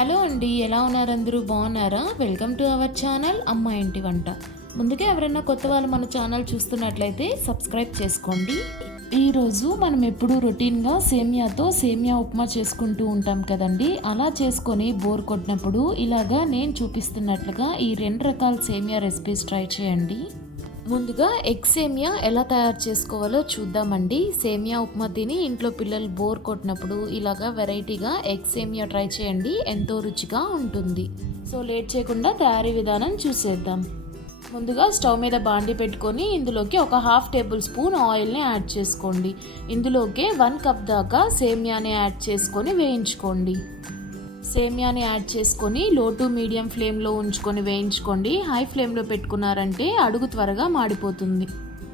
Hello అండి ఎలా ఉన్నారు అందరూ? బాగున్నారా? వెల్కమ్ టు అవర్ ఛానల్ అమ్మ ఇంటి వంట. ముందుగా ఎవరైనా కొత్త వాళ్ళు మన ఛానల్ చూస్తున్నట్లయితే సబ్స్క్రైబ్ చేసుకోండి. ఈరోజు మనం ఎప్పుడూ రొటీన్గా సేమియాతో సేమియా ఉప్మా చేసుకుంటూ ఉంటాం కదండి. అలా చేసుకొని బోర్ కొట్టినప్పుడు ఇలాగా నేను చూపిస్తున్నట్లుగా ఈ రెండు రకాల సేమియా రెసిపీస్ ట్రై చేయండి. ముందుగా ఎగ్ సేమియా ఎలా తయారు చేసుకోవాలో చూద్దామండి. సేమియా ఉప్మా తిని ఇంట్లో పిల్లలు బోర్ కొట్టినప్పుడు ఇలాగా వెరైటీగా ఎగ్ సేమియా ట్రై చేయండి. ఎంతో రుచిగా ఉంటుంది. సో లేట్ చేయకుండా తయారీ విధానం చూసేద్దాం. ముందుగా స్టవ్ మీద బాండి పెట్టుకొని ఇందులోకి ఒక హాఫ్ టేబుల్ స్పూన్ ఆయిల్ని యాడ్ చేసుకోండి. ఇందులోకి వన్ కప్ దాకా సేమియాని యాడ్ చేసుకొని వేయించుకోండి. సేమియాని యాడ్ చేసుకొని లో టు మీడియం ఫ్లేమ్లో ఉంచుకొని వేయించుకోండి. హై ఫ్లేమ్లో పెట్టుకున్నారంటే అడుగు త్వరగా మాడిపోతుంది.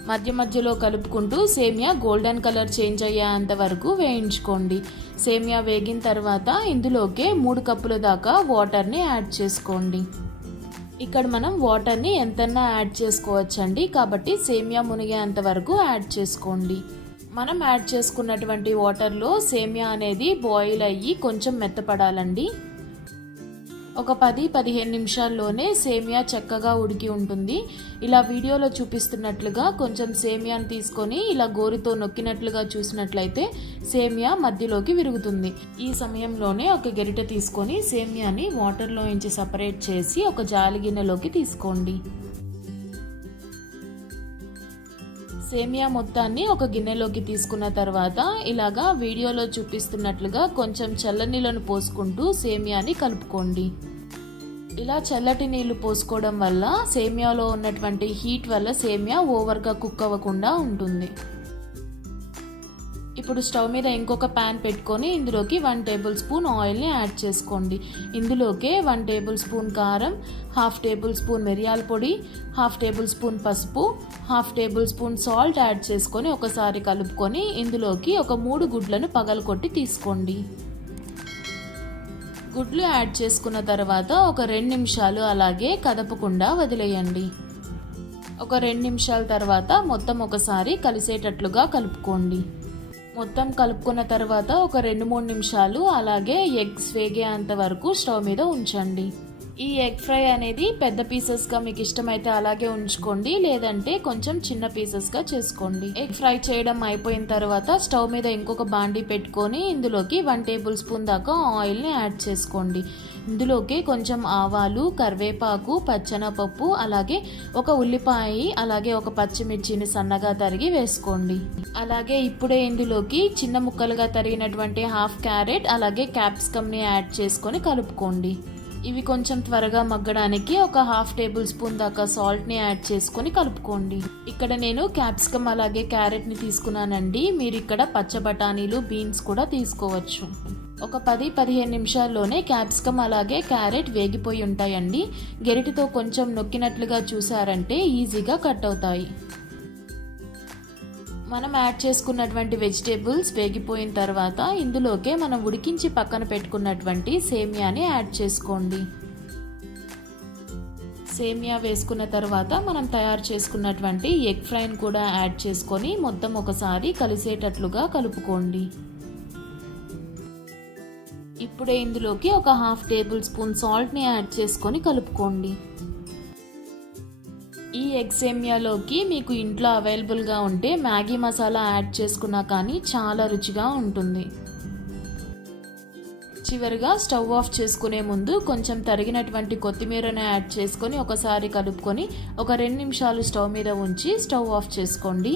మధ్య మధ్యలో కలుపుకుంటూ సేమియా గోల్డెన్ కలర్ చేంజ్ అయ్యేంత వరకు వేయించుకోండి. సేమియా వేగిన తర్వాత ఇందులోకే మూడు కప్పుల దాకా వాటర్ని యాడ్ చేసుకోండి. ఇక్కడ మనం వాటర్ని ఎంతన్నా యాడ్ చేసుకోవచ్చండి. కాబట్టి సేమియా మునిగేంత వరకు యాడ్ చేసుకోండి. మనం యాడ్ చేసుకున్నటువంటి వాటర్లో సేమియా అనేది బాయిల్ అయ్యి కొంచెం మెత్తపడాలండి. ఒక పది పదిహేను నిమిషాల్లోనే సేమియా చక్కగా ఉడికి ఉంటుంది. ఇలా వీడియోలో చూపిస్తున్నట్లుగా కొంచెం సేమియాని తీసుకొని ఇలా గోరితో నొక్కినట్లుగా చూసినట్లయితే సేమియా మధ్యలోకి విరుగుతుంది. ఈ సమయంలోనే ఒక గెరిట తీసుకొని సేమియాని వాటర్లో నుంచి సపరేట్ చేసి ఒక జాలి గిన్నెలోకి తీసుకోండి. సేమియా మొత్తాన్ని ఒక గిన్నెలోకి తీసుకున్న తర్వాత ఇలాగా వీడియోలో చూపిస్తున్నట్లుగా కొంచెం చల్లనీళ్ళను పోసుకుంటూ సేమియాని కలుపుకోండి. ఇలా చల్లటి నీళ్ళు పోసుకోవడం వల్ల సేమియాలో ఉన్నటువంటి హీట్ వల్ల సేమియా ఓవర్గా కుక్ అవ్వకుండా ఉంటుంది. ఇప్పుడు స్టవ్ మీద ఇంకొక ప్యాన్ పెట్టుకొని ఇందులోకి వన్ టేబుల్ స్పూన్ ఆయిల్ని యాడ్ చేసుకోండి. ఇందులోకే వన్ టేబుల్ స్పూన్ కారం హాఫ్ టేబుల్ స్పూన్ మిరియాల పొడి హాఫ్ టేబుల్ స్పూన్ పసుపు half tablespoon salt add చేసుకొని ఒకసారి కలుపుకొని ఇందులోకి ఒక మూడు గుడ్లను పగలకొట్టి తీసుకోండి. గుడ్లు యాడ్ చేసుకున్న తర్వాత ఒక రెండు నిమిషాలు అలాగే కదపకుండా వదిలేయండి. ఒక రెండు నిమిషాల తర్వాత మొత్తం ఒకసారి కలిసేటట్లుగా కలుపుకోండి. మొత్తం కలుపుకున్న తర్వాత ఒక రెండు మూడు నిమిషాలు అలాగే ఎగ్స్ వేగేంత వరకు స్టవ్ మీద ఉంచండి. ఈ ఎగ్ ఫ్రై అనేది పెద్ద పీసెస్గా మీకు ఇష్టమైతే అలాగే ఉంచుకోండి లేదంటే కొంచెం చిన్న పీసెస్గా చేసుకోండి. ఎగ్ ఫ్రై చేయడం అయిపోయిన తర్వాత స్టవ్ మీద ఇంకొక బాండీ పెట్టుకొని ఇందులోకి వన్ టేబుల్ స్పూన్ దాకా ఆయిల్ని యాడ్ చేసుకోండి. ఇందులోకి కొంచెం ఆవాలు కరివేపాకు పచ్చనపప్పు అలాగే ఒక ఉల్లిపాయ అలాగే ఒక పచ్చిమిర్చిని సన్నగా తరిగి వేసుకోండి. అలాగే ఇప్పుడే ఇందులోకి చిన్న ముక్కలుగా తరిగినటువంటి హాఫ్ క్యారెట్ అలాగే క్యాప్సికమ్ని యాడ్ చేసుకొని కలుపుకోండి. ఇవి కొంచెం త్వరగా మగ్గడానికి ఒక హాఫ్ టేబుల్ స్పూన్ దాకా సాల్ట్ని యాడ్ చేసుకొని కలుపుకోండి. ఇక్కడ నేను క్యాప్సికమ్ అలాగే క్యారెట్ని తీసుకున్నానండి. మీరు ఇక్కడ పచ్చ బఠానీలు బీన్స్ కూడా తీసుకోవచ్చు. ఒక పది పదిహేను నిమిషాల్లోనే క్యాప్సికమ్ అలాగే క్యారెట్ వేగిపోయి ఉంటాయండి. గెరిటితో కొంచెం నొక్కినట్లుగా చూసారంటే ఈజీగా కట్ అవుతాయి. మనం యాడ్ చేసుకున్నటువంటి వెజిటేబుల్స్ వేగిపోయిన తర్వాత ఇందులోకే మనం ఉడికించి పక్కన పెట్టుకున్నటువంటి సేమియాని యాడ్ చేసుకోండి. సేమియా వేసుకున్న తర్వాత మనం తయారు చేసుకున్నటువంటి ఎగ్ ఫ్రైని కూడా యాడ్ చేసుకొని మొత్తం ఒకసారి కలిసేటట్లుగా కలుపుకోండి. ఇప్పుడే ఇందులోకి ఒక హాఫ్ టేబుల్ స్పూన్ సాల్ట్ని యాడ్ చేసుకొని కలుపుకోండి. ఈ ఎగ్జేమియాలోకి మీకు ఇంట్లో అవైలబుల్గా ఉంటే మ్యాగీ మసాలా యాడ్ చేసుకున్నా కానీ చాలా రుచిగా ఉంటుంది. చివరిగా స్టవ్ ఆఫ్ చేసుకునే ముందు కొంచెం తరిగినటువంటి కొత్తిమీరను యాడ్ చేసుకొని ఒకసారి కలుపుకొని ఒక రెండు నిమిషాలు స్టవ్ మీద ఉంచి స్టవ్ ఆఫ్ చేసుకోండి.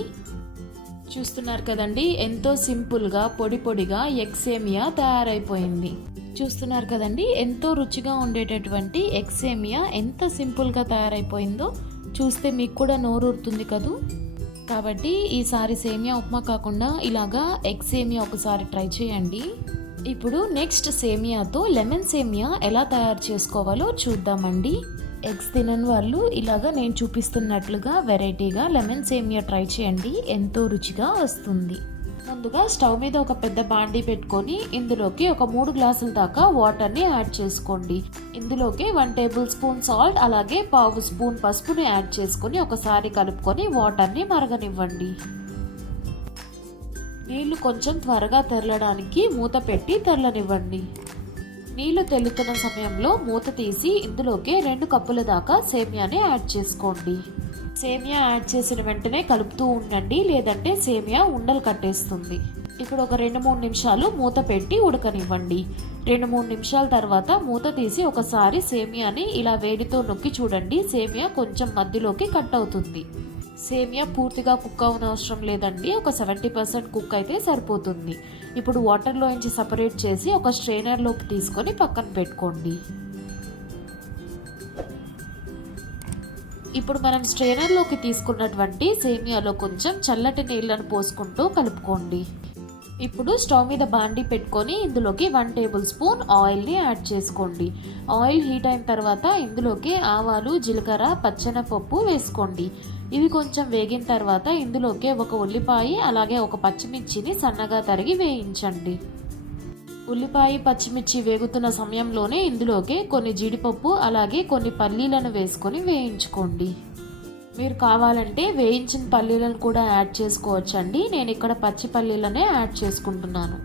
చూస్తున్నారు కదండి ఎంతో సింపుల్గా పొడి పొడిగా ఎక్సేమియా తయారైపోయింది. చూస్తున్నారు కదండి ఎంతో రుచిగా ఉండేటటువంటి ఎక్సేమియా ఎంత సింపుల్గా తయారైపోయిందో. చూస్తే మీకు కూడా నోరూరుతుంది కదూ? కాబట్టి ఈసారి సేమియా ఉప్మా కాకుండా ఇలాగా ఎగ్ సేమియా ఒకసారి ట్రై చేయండి. ఇప్పుడు నెక్స్ట్ సేమియాతో లెమన్ సేమియా ఎలా తయారు చేసుకోవాలో చూద్దామండి. ఎగ్స్ తినని వాళ్ళు ఇలాగా నేను చూపిస్తున్నట్లుగా వెరైటీగా లెమన్ సేమియా ట్రై చేయండి. ఎంతో రుచిగా వస్తుంది. ముందుగా స్టవ్ మీద ఒక పెద్ద బాండీ పెట్టుకొని ఇందులోకి ఒక మూడు గ్లాసుల దాకా వాటర్ని యాడ్ చేసుకోండి. ఇందులోకి వన్ టేబుల్ స్పూన్ సాల్ట్ అలాగే పావు స్పూన్ పసుపుని యాడ్ చేసుకొని ఒకసారి కలుపుకొని వాటర్ని మరగనివ్వండి. నీళ్ళు కొంచెం త్వరగా తెరలడానికి మూత పెట్టి తెరలనివ్వండి. నీళ్ళు తెల్లుతున్న సమయంలో మూత తీసి ఇందులోకి రెండు కప్పుల దాకా సేమియాని యాడ్ చేసుకోండి. సేమియా యాడ్ చేసిన వెంటనే కలుపుతూ ఉండండి లేదంటే సేమియా ఉండలు కట్టేస్తుంది. ఇక్కడ ఒక రెండు మూడు నిమిషాలు మూత పెట్టి ఉడకనివ్వండి. రెండు మూడు నిమిషాల తర్వాత మూత తీసి ఒకసారి సేమియాని ఇలా వేడితో నొక్కి చూడండి. సేమియా కొంచెం మధ్యలోకి కట్ అవుతుంది. సేమియా పూర్తిగా కుక్ అవనవసరం లేదండి. ఒక సెవెంటీ పర్సెంట్ కుక్ అయితే సరిపోతుంది. ఇప్పుడు వాటర్లో నుంచి సపరేట్ చేసి ఒక స్ట్రైనర్లోకి తీసుకొని పక్కన పెట్టుకోండి. ఇప్పుడు మనం స్ట్రైనర్లోకి తీసుకున్నటువంటి సేమియాలో కొంచెం చల్లటి నీళ్ళను పోసుకుంటూ కలుపుకోండి. ఇప్పుడు స్టవ్ మీద బాండి పెట్టుకొని ఇందులోకి వన్ టేబుల్ స్పూన్ ఆయిల్ని యాడ్ చేసుకోండి. ఆయిల్ హీట్ అయిన తర్వాత ఇందులోకి ఆవాలు జీలకర్ర పచ్చెనపప్పు వేసుకోండి. ఇవి కొంచెం వేగిన తర్వాత ఇందులోకి ఒక ఉల్లిపాయ అలాగే ఒక పచ్చిమిర్చిని సన్నగా తరిగి వేయించండి. ఉల్లిపాయ పచ్చిమిర్చి వేగుతున్న సమయంలోనే ఇందులోకి కొన్ని జీడిపప్పు అలాగే కొన్ని పల్లీలను వేసుకొని వేయించుకోండి. మీరు కావాలంటే వేయించిన పల్లీలను కూడా యాడ్ చేసుకోవచ్చండి. నేను ఇక్కడ పచ్చి పల్లీలనే యాడ్ చేసుకుంటున్నాను.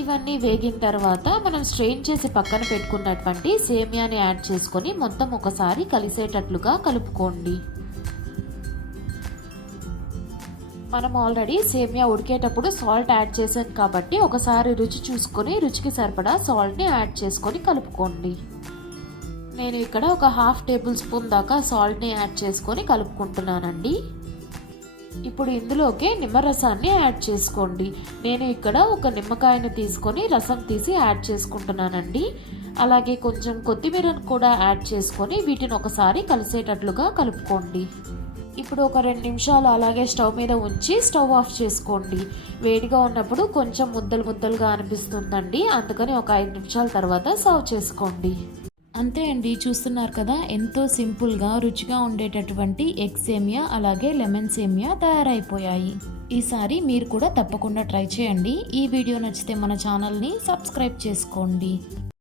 ఇవన్నీ వేగిన తర్వాత మనం స్ట్రెయిన్ చేసి పక్కన పెట్టుకున్నటువంటి సేమియాని యాడ్ చేసుకొని మొత్తం ఒకసారి కలిసేటట్లుగా కలుపుకోండి. మనం ఆల్రెడీ సేమియా ఉడికేటప్పుడు సాల్ట్ యాడ్ చేసాం కాబట్టి ఒకసారి రుచి చూసుకొని రుచికి సరిపడా సాల్ట్ని యాడ్ చేసుకొని కలుపుకోండి. నేను ఇక్కడ ఒక హాఫ్ టేబుల్ స్పూన్ దాకా సాల్ట్ని యాడ్ చేసుకొని కలుపుకుంటున్నానండి. ఇప్పుడు ఇందులోకి నిమ్మరసాన్ని యాడ్ చేసుకోండి. నేను ఇక్కడ ఒక నిమ్మకాయను తీసుకొని రసం తీసి యాడ్ చేసుకుంటున్నానండి. అలాగే కొంచెం కొత్తిమీరను కూడా యాడ్ చేసుకొని వీటిని ఒకసారి కలిసేటట్లుగా కలుపుకోండి. ఇప్పుడు ఒక రెండు నిమిషాలు అలాగే స్టవ్ మీద ఉంచి స్టవ్ ఆఫ్ చేసుకోండి. వేడిగా ఉన్నప్పుడు కొంచెం ముద్దలు ముద్దలుగా అనిపిస్తుందండి. అందుకని ఒక ఐదు నిమిషాల తర్వాత సర్వ్ చేసుకోండి. అంతే అండి చూస్తున్నారు కదా ఎంతో సింపుల్గా రుచిగా ఉండేటటువంటి ఎగ్ సేమియా అలాగే లెమన్ సేమియా తయారైపోయాయి. ఈసారి మీరు కూడా తప్పకుండా ట్రై చేయండి. ఈ వీడియో నచ్చితే మన ఛానల్ని సబ్స్క్రైబ్ చేసుకోండి.